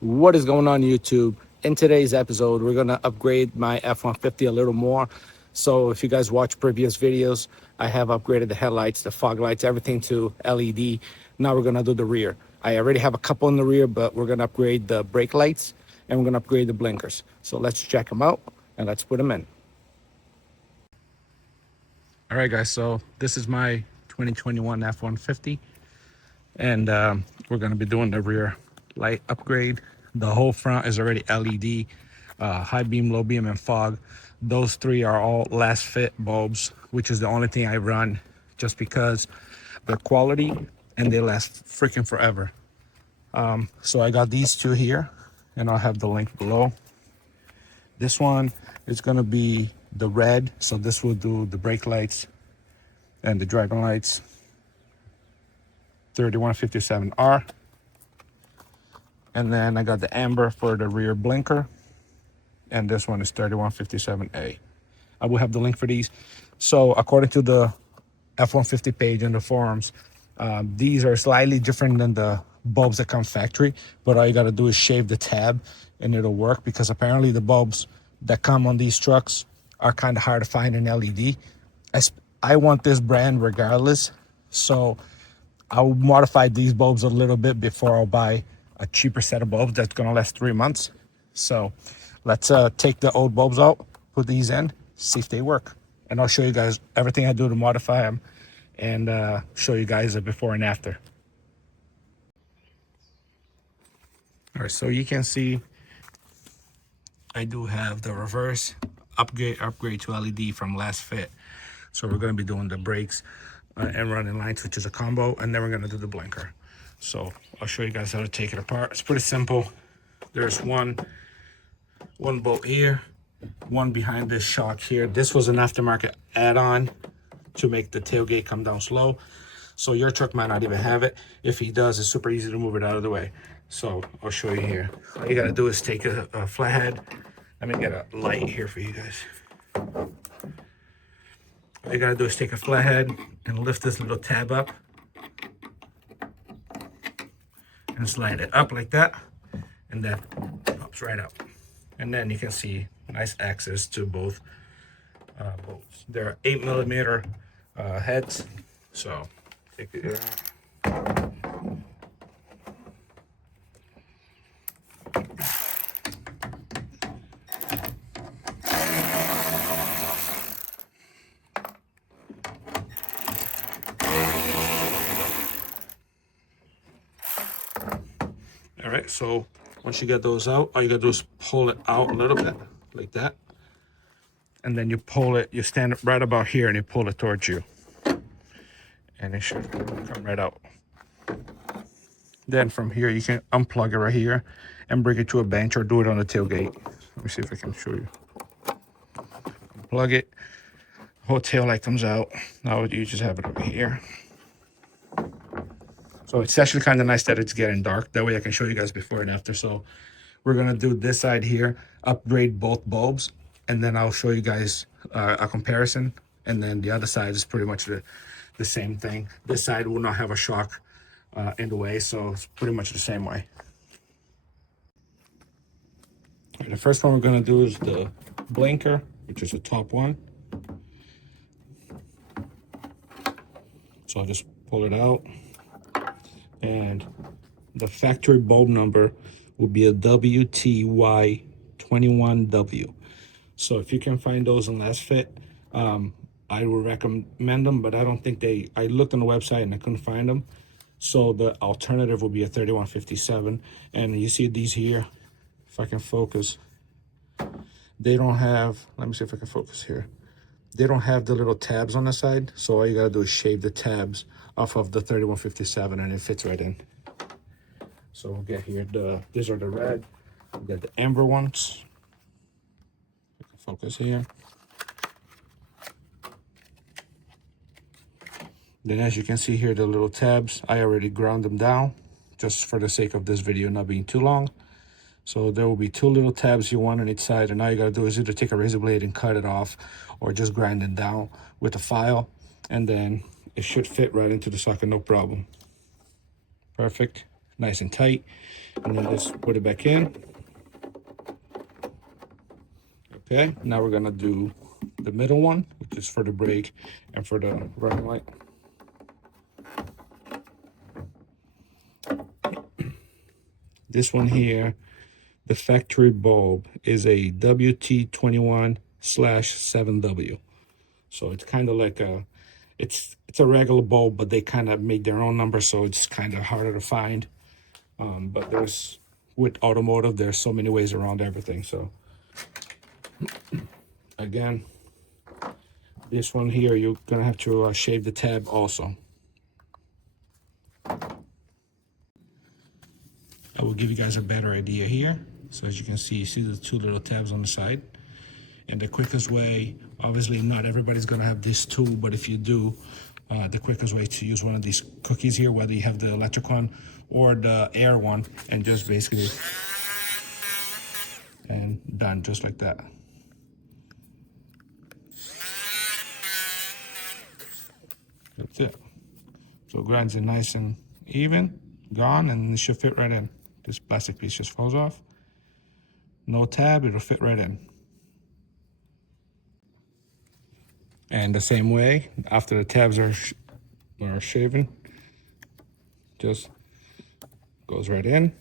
What is going on YouTube? In today's episode, we're going to upgrade my F-150 a little more. So if you guys watch previous videos, I have upgraded the headlights, the fog lights, everything to LED. Now we're going to do the rear. I already have a couple in the rear, but we're going to upgrade the brake lights and we're going to upgrade the blinkers. So let's check them out and let's put them in. All right, guys, so this is my 2021 F-150 and we're going to be doing the rear light upgrade. The whole front is already LED, high beam, low beam, and fog. Those three are all last fit bulbs, which is the only thing I run just because they're quality and they last freaking forever. So I got these two here and I'll have the link below. This one is going to be the red, so this will do the brake lights and the driving lights. 3157R. And then I got the amber for the rear blinker, and this one is 3157A. I will have the link for these. So according to the F-150 page in the forums, these are slightly different than the bulbs that come factory, but all you got to do is shave the tab and it'll work, because apparently the bulbs that come on these trucks are kind of hard to find in LED. I want this brand regardless, so I'll modify these bulbs a little bit before I'll buy a cheaper set of bulbs that's gonna last 3 months. So let's take the old bulbs out, put these in, see if they work. And I'll show you guys everything I do to modify them and show you guys a before and after. All right, so you can see I do have the reverse upgrade to LED from last fit. So we're gonna be doing the brakes and running lights, which is a combo, and then we're gonna do the blinker. So I'll show you guys how to take it apart. It's pretty simple. There's one bolt here, one behind this shock here. This was an aftermarket add-on to make the tailgate come down slow. So your truck might not even have it. If he does, it's super easy to move it out of the way. So I'll show you here. All you gotta do is take a flathead. Let me get a light here for you guys. All you gotta do is take a flathead and lift this little tab up and slide it up like that, and that pops right out. And then you can see nice access to both bolts. They're 8mm heads, so take it out. All right, so once you get those out, all you gotta do is pull it out a little bit like that, and then you pull it, you stand right about here and you pull it towards you, and it should come right out. Then from here you can unplug it right here and bring it to a bench or do it on the tailgate. Let me see if I can show you. Unplug it, whole tail light comes out. Now you just have it over here. So it's actually kind of nice that it's getting dark. That way I can show you guys before and after. So we're gonna do this side here, upgrade both bulbs, and then I'll show you guys a comparison. And then the other side is pretty much the same thing. This side will not have a shock in the way, so it's pretty much the same way. And the first one we're gonna do is the blinker, which is the top one. So I'll just pull it out. And the factory bulb number will be a WTY21W. So if you can find those in last fit, I would recommend them, but I don't think I looked on the website and I couldn't find them. So the alternative will be a 3157. And you see these here, if I can focus, they don't have, let me see if I can focus here. They don't have the little tabs on the side. So all you gotta do is shave the tabs off of the 3157 and it fits right in. So we'll get here, these are the red, we'll get the amber ones. Focus here. Then as you can see here, the little tabs, I already ground them down just for the sake of this video not being too long. So there will be two little tabs you want on each side, and all you gotta do is either take a razor blade and cut it off or just grind it down with a file, and then it should fit right into the socket, no problem. Perfect, nice and tight. And then just put it back in. Okay, now we're gonna do the middle one, which is for the brake and for the running light. This one here, the factory bulb is a WT21/7W. So it's kind of like it's a regular bulb, but they kind of make their own number, so it's kind of harder to find. But with Automotive, there's so many ways around everything. So again, this one here, you're gonna have to shave the tab also. I will give you guys a better idea here. So as you can see, you see the two little tabs on the side. And the quickest way, obviously not everybody's gonna have this tool, but if you do, the quickest way to use one of these cookies here, whether you have the electric one or the air one, and just basically, and done, just like that. That's it. So it grinds it nice and even, gone, and it should fit right in. This plastic piece just falls off. No tab, it'll fit right in. And the same way, after the tabs are shaven, just goes right in.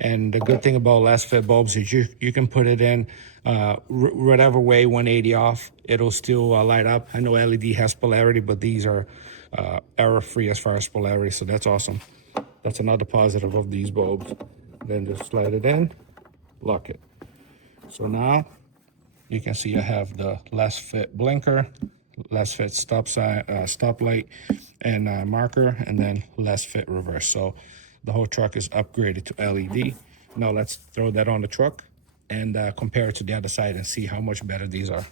And the good thing about last fit bulbs is you can put it in whatever way, 180 off, it'll still light up. I know LED has polarity, but these are error-free as far as polarity, so that's awesome. That's another positive of these bulbs. Then just slide it in, lock it. So now you can see I have the last fit blinker, last fit stop sign, stoplight, and marker, and then last fit reverse. So the whole truck is upgraded to LED. Now let's throw that on the truck and compare it to the other side and see how much better these are.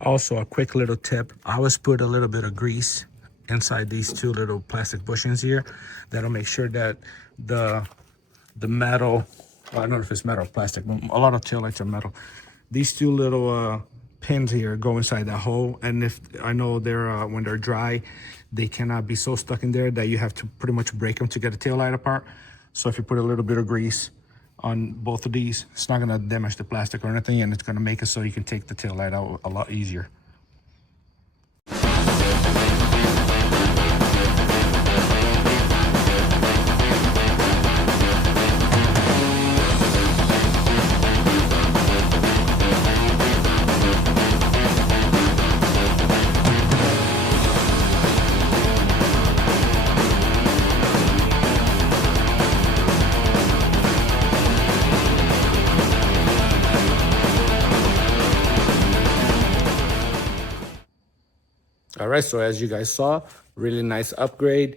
Also, a quick little tip, I always put a little bit of grease inside these two little plastic bushings here. That'll make sure that the metal, I don't know if it's metal or plastic, but a lot of taillights are metal. These two little pins here go inside that hole, and if I know they're when they're dry, they cannot be so stuck in there that you have to pretty much break them to get the taillight apart. So if you put a little bit of grease on both of these, it's not gonna damage the plastic or anything, and it's gonna make it so you can take the taillight out a lot easier. All right, so as you guys saw, really nice upgrade,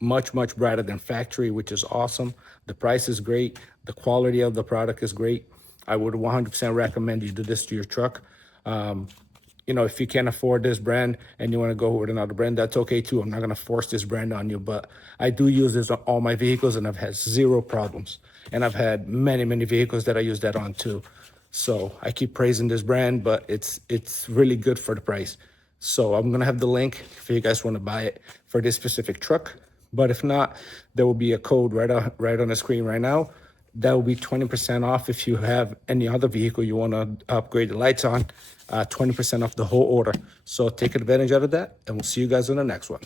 much brighter than factory, which is awesome. The price is great. The quality of the product is great. I would 100% recommend you do this to your truck. You know, if you can't afford this brand and you want to go with another brand, that's okay too. I'm not going to force this brand on you, but I do use this on all my vehicles and I've had zero problems. And I've had many vehicles that I use that on too. So I keep praising this brand, but it's really good for the price. So I'm gonna have the link if you guys want to buy it for this specific truck. But if not, there will be a code right on the screen right now. That will be 20% off if you have any other vehicle you want to upgrade the lights on. 20% off the whole order. So take advantage of that, and we'll see you guys on the next one.